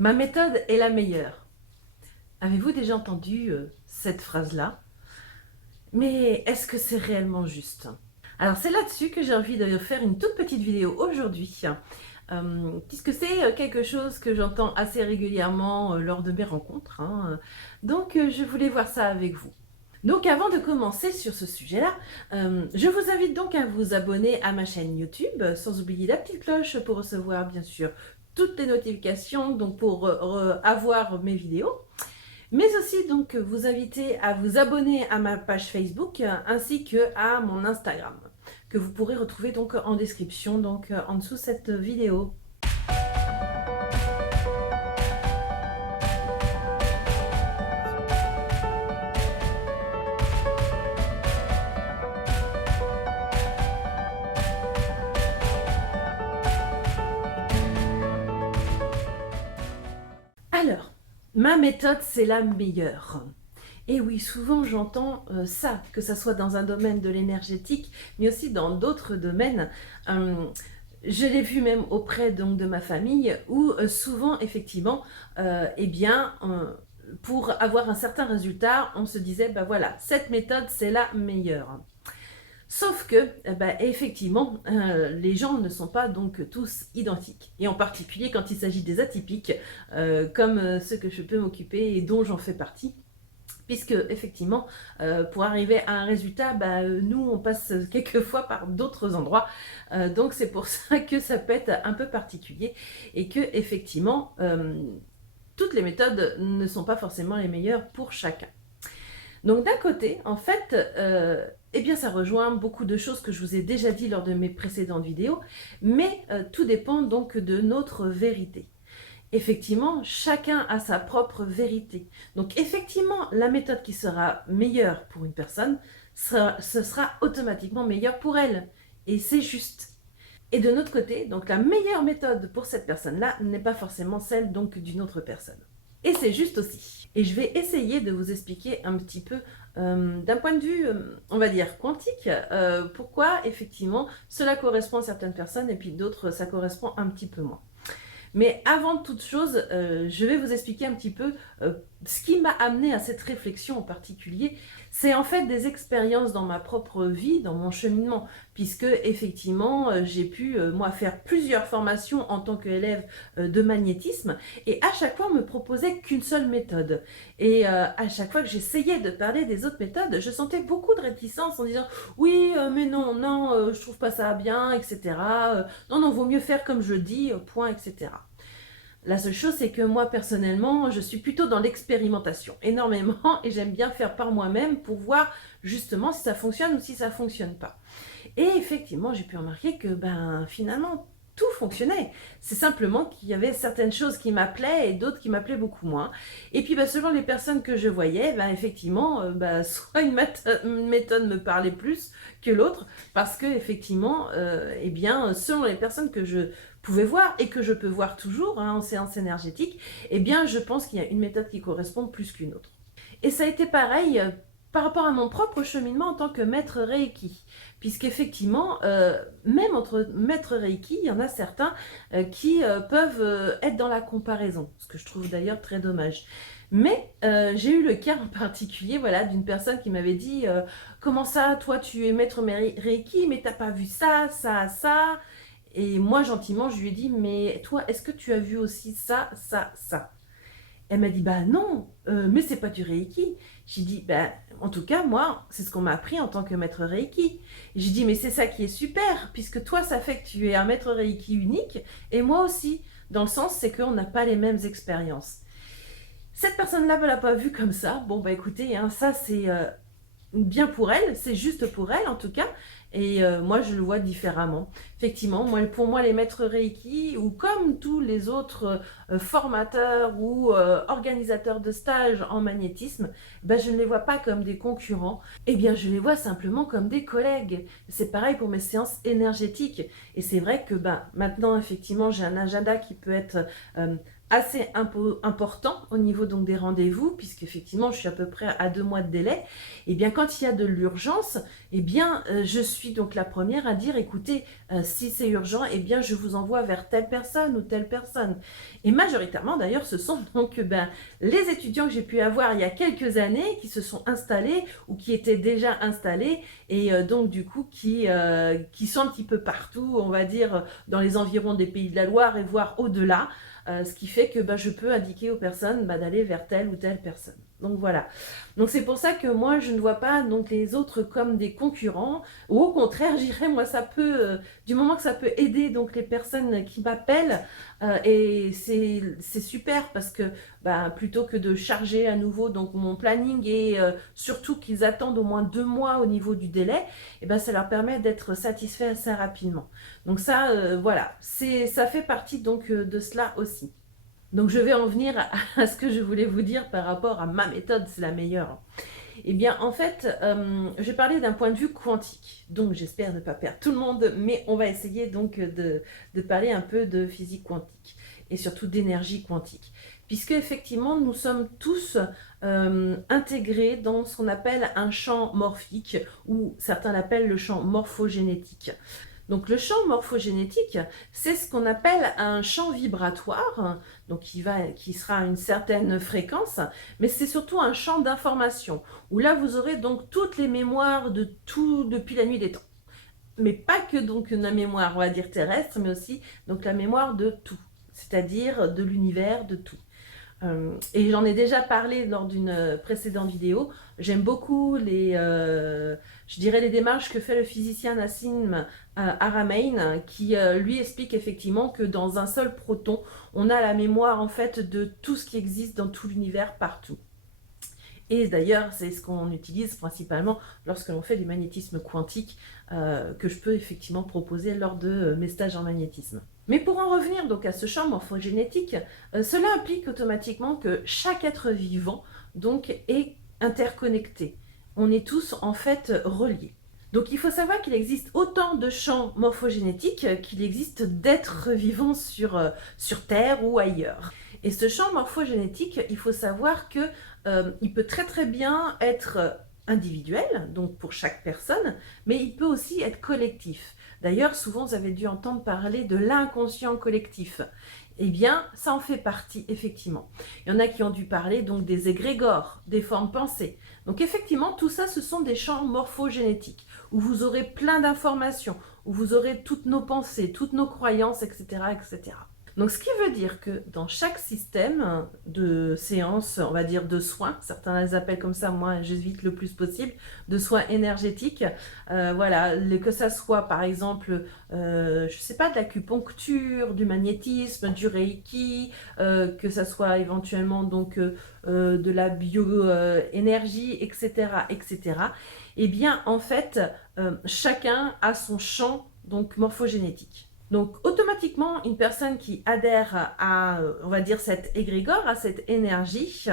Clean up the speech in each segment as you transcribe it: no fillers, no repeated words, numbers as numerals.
Ma méthode est la meilleure. Avez-vous déjà entendu cette phrase-là? Mais est-ce que c'est réellement juste? Alors c'est là-dessus que j'ai envie de faire une toute petite vidéo aujourd'hui, puisque c'est quelque chose que j'entends assez régulièrement lors de mes rencontres, hein. Donc je voulais voir ça avec vous. Donc avant de commencer sur ce sujet-là, je vous invite donc à vous abonner à ma chaîne YouTube, sans oublier la petite cloche pour recevoir bien sûr toutes les notifications, donc pour avoir mes vidéos. Mais aussi donc vous inviter à vous abonner à ma page Facebook ainsi que à mon Instagram, que vous pourrez retrouver donc en description, donc en dessous de cette vidéo. Alors, ma méthode, c'est la meilleure. Et oui, souvent j'entends ça, que ça soit dans un domaine de l'énergétique, mais aussi dans d'autres domaines. Euh, je l'ai vu même auprès donc de ma famille, où souvent, effectivement, eh bien, pour avoir un certain résultat, on se disait, ben voilà, cette méthode, c'est la meilleure. Sauf que, effectivement, les gens ne sont pas donc tous identiques. Et en particulier quand il s'agit des atypiques, comme ceux que je peux m'occuper et dont j'en fais partie. Puisque, effectivement, pour arriver à un résultat, nous, on passe quelquefois par d'autres endroits. Donc, c'est pour ça que ça peut être un peu particulier. Et que, effectivement, toutes les méthodes ne sont pas forcément les meilleures pour chacun. Donc d'un côté, en fait, eh bien ça rejoint beaucoup de choses que je vous ai déjà dit lors de mes précédentes vidéos, mais tout dépend donc de notre vérité. Effectivement, chacun a sa propre vérité. Donc effectivement, la méthode qui sera meilleure pour une personne, ce sera automatiquement meilleure pour elle. Et c'est juste. Et de notre côté, donc la meilleure méthode pour cette personne-là n'est pas forcément celle donc d'une autre personne. Et c'est juste aussi. Et je vais essayer de vous expliquer un petit peu d'un point de vue, on va dire, quantique, pourquoi effectivement cela correspond à certaines personnes et puis d'autres, ça correspond un petit peu moins. Mais avant toute chose, je vais vous expliquer un petit peu ce qui m'a amené à cette réflexion en particulier. C'est en fait des expériences dans ma propre vie, dans mon cheminement, puisque effectivement, j'ai pu, moi, faire plusieurs formations en tant qu'élève de magnétisme, et à chaque fois, on me proposait qu'une seule méthode. Et à chaque fois que j'essayais de parler des autres méthodes, je sentais beaucoup de réticence en disant « Oui, mais non, non, je trouve pas ça bien, etc. Non, non, vaut mieux faire comme je dis, point, etc. » La seule chose, c'est que moi, personnellement, je suis plutôt dans l'expérimentation, énormément, et j'aime bien faire par moi-même pour voir justement si ça fonctionne ou si ça fonctionne pas. Et effectivement, j'ai pu remarquer que finalement, tout fonctionnait. C'est simplement qu'il y avait certaines choses qui m'appelaient et d'autres qui m'appelaient beaucoup moins. Et puis selon les personnes que je voyais, effectivement, soit une méthode me parlait plus que l'autre, parce que effectivement, eh bien, selon les personnes que je pouvais voir et que je peux voir toujours en séance énergétique, eh bien, je pense qu'il y a une méthode qui correspond plus qu'une autre. Et ça a été pareil par rapport à mon propre cheminement en tant que maître Reiki. Puisqu'effectivement, même entre maîtres Reiki, il y en a certains qui peuvent être dans la comparaison, ce que je trouve d'ailleurs très dommage. Mais j'ai eu le cas en particulier voilà, d'une personne qui m'avait dit comment ça, toi tu es maître Reiki, mais t'as pas vu ça, ça, ça. Et moi, gentiment, je lui ai dit, mais toi, est-ce que tu as vu aussi ça, ça, ça? Elle m'a dit, bah non, mais c'est pas du Reiki. J'ai dit, bah en tout cas, moi, c'est ce qu'on m'a appris en tant que maître Reiki. J'ai dit, mais c'est ça qui est super, puisque toi, ça fait que tu es un maître Reiki unique, et moi aussi. Dans le sens, c'est qu'on n'a pas les mêmes expériences. Cette personne-là ne l'a pas vu comme ça. Bon, bah écoutez, hein, ça c'est bien pour elle, c'est juste pour elle en tout cas, et moi je le vois différemment. Effectivement, pour moi les maîtres Reiki, ou comme tous les autres formateurs ou organisateurs de stages en magnétisme, je ne les vois pas comme des concurrents, et bien je les vois simplement comme des collègues. C'est pareil pour mes séances énergétiques, et c'est vrai que maintenant effectivement j'ai un agenda qui peut être assez important au niveau donc des rendez-vous, puisqu'effectivement je suis à peu près à 2 mois de délai. Et bien quand il y a de l'urgence, eh bien je suis donc la première à dire écoutez, si c'est urgent, eh bien je vous envoie vers telle personne ou telle personne. Et majoritairement d'ailleurs ce sont donc les étudiants que j'ai pu avoir il y a quelques années qui se sont installés ou qui étaient déjà installés et donc du coup qui sont un petit peu partout, on va dire dans les environs des Pays de la Loire et voire au-delà. Ce qui fait que je peux indiquer aux personnes d'aller vers telle ou telle personne. Donc voilà. Donc c'est pour ça que moi je ne vois pas donc les autres comme des concurrents, ou au contraire, j'irais moi ça peut, du moment que ça peut aider donc les personnes qui m'appellent, et c'est super parce que plutôt que de charger à nouveau donc mon planning et surtout qu'ils attendent au moins 2 mois au niveau du délai, et ça leur permet d'être satisfaits assez rapidement. Donc ça, voilà, ça fait partie donc de cela aussi. Donc je vais en venir à ce que je voulais vous dire par rapport à ma méthode, c'est la meilleure. Eh bien en fait, je vais parler d'un point de vue quantique. Donc j'espère ne pas perdre tout le monde, mais on va essayer donc de parler un peu de physique quantique et surtout d'énergie quantique. Puisque effectivement nous sommes tous intégrés dans ce qu'on appelle un champ morphique, ou certains l'appellent le champ morphogénétique. Donc le champ morphogénétique, c'est ce qu'on appelle un champ vibratoire, donc qui sera à une certaine fréquence, mais c'est surtout un champ d'information, où là vous aurez donc toutes les mémoires de tout depuis la nuit des temps. Mais pas que donc la mémoire, on va dire terrestre, mais aussi donc la mémoire de tout, c'est-à-dire de l'univers, de tout. Et j'en ai déjà parlé lors d'une précédente vidéo. J'aime beaucoup je dirais les démarches que fait le physicien Nassim Haramein, qui lui explique effectivement que dans un seul proton, on a la mémoire en fait de tout ce qui existe dans tout l'univers partout. Et d'ailleurs, c'est ce qu'on utilise principalement lorsque l'on fait du magnétisme quantique, que je peux effectivement proposer lors de mes stages en magnétisme. Mais pour en revenir donc à ce champ morphogénétique, cela implique automatiquement que chaque être vivant donc est interconnecté. On est tous en fait reliés. Donc il faut savoir qu'il existe autant de champs morphogénétiques qu'il existe d'êtres vivants sur Terre ou ailleurs. Et ce champ morphogénétique, il faut savoir que il peut très bien être individuel, donc pour chaque personne, mais il peut aussi être collectif. D'ailleurs, souvent vous avez dû entendre parler de l'inconscient collectif. Eh bien, ça en fait partie, effectivement. Il y en a qui ont dû parler donc des égrégores, des formes pensées. Donc effectivement, tout ça, ce sont des champs morphogénétiques, où vous aurez plein d'informations, où vous aurez toutes nos pensées, toutes nos croyances, etc., etc. Donc ce qui veut dire que dans chaque système de séance, on va dire de soins, certains les appellent comme ça, moi j'évite le plus possible, de soins énergétiques, voilà, que ça soit par exemple, je sais pas, de l'acupuncture, du magnétisme, du reiki, que ça soit éventuellement donc de la bioénergie, etc., etc. Eh bien en fait, chacun a son champ donc morphogénétique. Donc automatiquement, une personne qui adhère à, on va dire, cet égrégore, à cette énergie,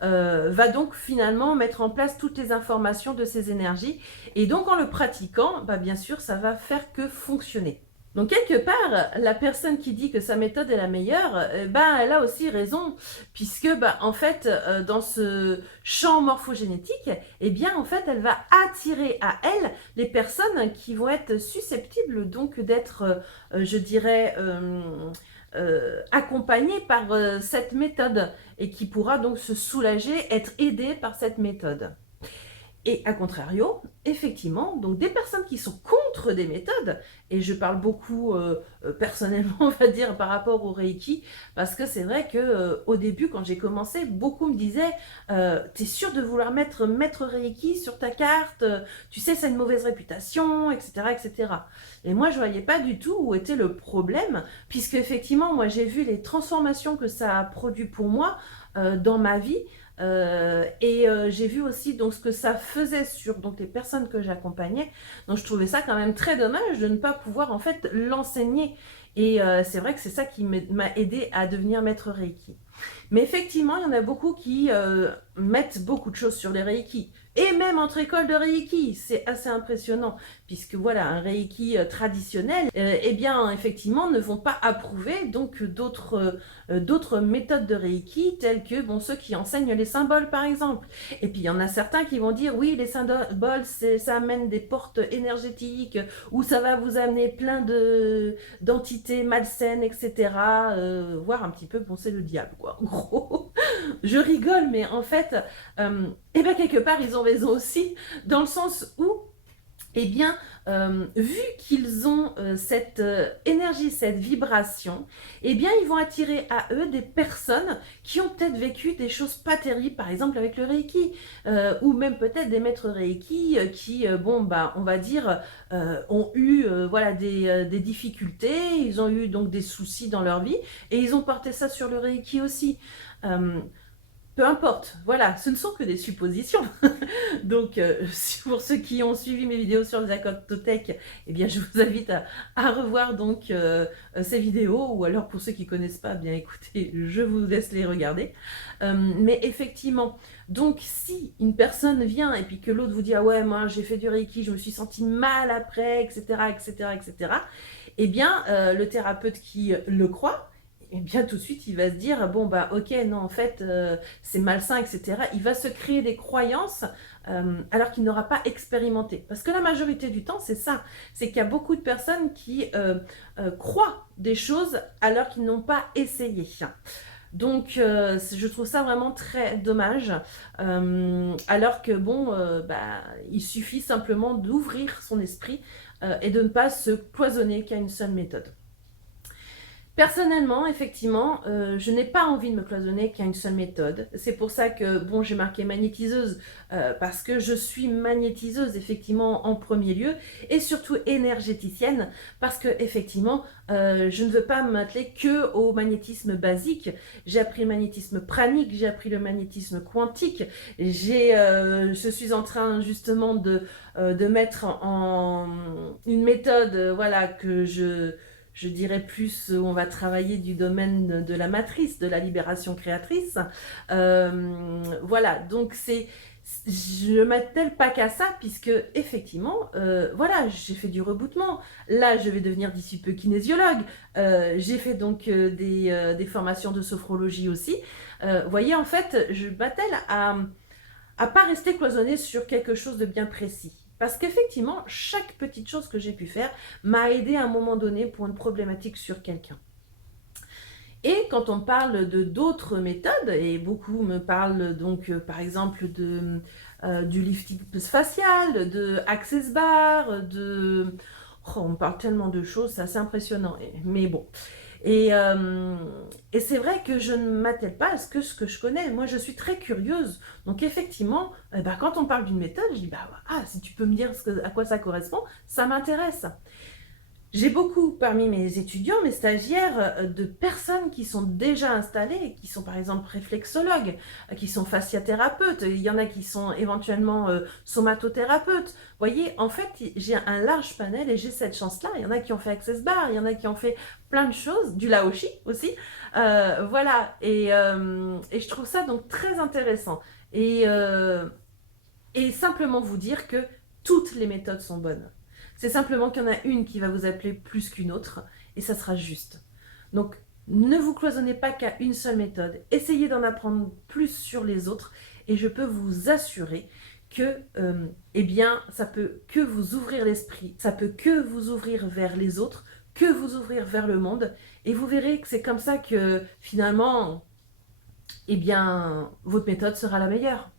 va donc finalement mettre en place toutes les informations de ces énergies. Et donc en le pratiquant, bien sûr, ça va faire que fonctionner. Donc quelque part, la personne qui dit que sa méthode est la meilleure, elle a aussi raison, puisque en fait, dans ce champ morphogénétique, en fait, elle va attirer à elle les personnes qui vont être susceptibles donc d'être, je dirais, accompagnées par cette méthode et qui pourra donc se soulager, être aidée par cette méthode. Et à contrario, effectivement, donc des personnes qui sont contre des méthodes, et je parle beaucoup personnellement, on va dire, par rapport au Reiki, parce que c'est vrai que au début, quand j'ai commencé, beaucoup me disaient t'es sûr de vouloir mettre maître Reiki sur ta carte, tu sais, c'est une mauvaise réputation, etc., etc. Et moi, je voyais pas du tout où était le problème, puisque effectivement, moi, j'ai vu les transformations que ça a produit pour moi dans ma vie. J'ai vu aussi donc ce que ça faisait sur donc les personnes que j'accompagnais. Donc je trouvais ça quand même très dommage de ne pas pouvoir en fait l'enseigner. Et c'est vrai que c'est ça qui m'a aidé à devenir maître Reiki. Mais effectivement, il y en a beaucoup qui mettent beaucoup de choses sur les Reiki. Et même entre écoles de Reiki, c'est assez impressionnant, puisque voilà, un Reiki traditionnel, eh bien, effectivement, ne vont pas approuver donc d'autres méthodes de Reiki, telles que bon, ceux qui enseignent les symboles, par exemple. Et puis, il y en a certains qui vont dire, oui, les symboles, ça amène des portes énergétiques, ou ça va vous amener plein d'entités malsaines, etc. Voire un petit peu penser le diable, quoi, en gros. Je rigole, mais en fait, eh bien, quelque part, ils ont raison aussi, dans le sens où, eh bien, vu qu'ils ont cette énergie, cette vibration, eh bien, ils vont attirer à eux des personnes qui ont peut-être vécu des choses pas terribles, par exemple avec le Reiki, ou même peut-être des maîtres Reiki qui, bon, bah, on va dire, ont eu voilà, des difficultés, ils ont eu donc des soucis dans leur vie, et ils ont porté ça sur le Reiki aussi. Euh, Peu importe, voilà, ce ne sont que des suppositions. Donc, pour ceux qui ont suivi mes vidéos sur les accords Totec, eh bien, je vous invite à revoir donc ces vidéos, ou alors pour ceux qui ne connaissent pas, bien écoutez, je vous laisse les regarder. Mais effectivement, donc si une personne vient et puis que l'autre vous dit ah ouais, moi j'ai fait du Reiki, je me suis senti mal après, etc., etc., etc., eh bien, le thérapeute qui le croit, et bien tout de suite il va se dire bon bah ok non en fait c'est malsain, etc. Il va se créer des croyances alors qu'il n'aura pas expérimenté, parce que la majorité du temps c'est ça, c'est qu'il y a beaucoup de personnes qui croient des choses alors qu'ils n'ont pas essayé. Donc je trouve ça vraiment très dommage, alors que bon bah, il suffit simplement d'ouvrir son esprit et de ne pas se cloisonner qu'à une seule méthode. Personnellement, effectivement, je n'ai pas envie de me cloisonner qu'à une seule méthode. C'est pour ça que, bon, j'ai marqué magnétiseuse, parce que je suis magnétiseuse, effectivement, en premier lieu, et surtout énergéticienne, parce que, effectivement, je ne veux pas m'atteler que au magnétisme basique. J'ai appris le magnétisme pranique, j'ai appris le magnétisme quantique, je suis en train, justement, de mettre en une méthode, voilà, que je dirais plus, on va travailler du domaine de la matrice, de la libération créatrice. Voilà, donc je ne m'attelle pas qu'à ça, puisque effectivement, voilà, j'ai fait du rebootement. Là, je vais devenir d'ici peu kinésiologue. J'ai fait donc des formations de sophrologie aussi. Vous voyez, en fait, je m'attelle à pas rester cloisonnée sur quelque chose de bien précis. Parce qu'effectivement, chaque petite chose que j'ai pu faire m'a aidé à un moment donné pour une problématique sur quelqu'un. Et quand on parle de d'autres méthodes, et beaucoup me parlent donc par exemple du lifting facial, de Access Bar, Oh, on parle tellement de choses, c'est assez impressionnant. Mais bon. Et, euh, et c'est vrai que je ne m'attelle pas à ce que je connais. Moi, je suis très curieuse. Donc, effectivement, bah, quand on parle d'une méthode, je dis, bah, ah, si tu peux me dire à quoi ça correspond, ça m'intéresse. J'ai beaucoup parmi mes étudiants, mes stagiaires, de personnes qui sont déjà installées, qui sont par exemple réflexologues, qui sont fasciathérapeutes, il y en a qui sont éventuellement somatothérapeutes. Vous voyez, en fait, j'ai un large panel et j'ai cette chance-là. Il y en a qui ont fait Access Bar, il y en a qui ont fait plein de choses, du Laoshi aussi. Voilà, et je trouve ça donc très intéressant. Et simplement vous dire que toutes les méthodes sont bonnes. C'est simplement qu'il y en a une qui va vous appeler plus qu'une autre, et ça sera juste. Donc, ne vous cloisonnez pas qu'à une seule méthode. Essayez d'en apprendre plus sur les autres, et je peux vous assurer que, eh bien, ça peut que vous ouvrir l'esprit, ça peut que vous ouvrir vers les autres, que vous ouvrir vers le monde, et vous verrez que c'est comme ça que, finalement, eh bien, votre méthode sera la meilleure.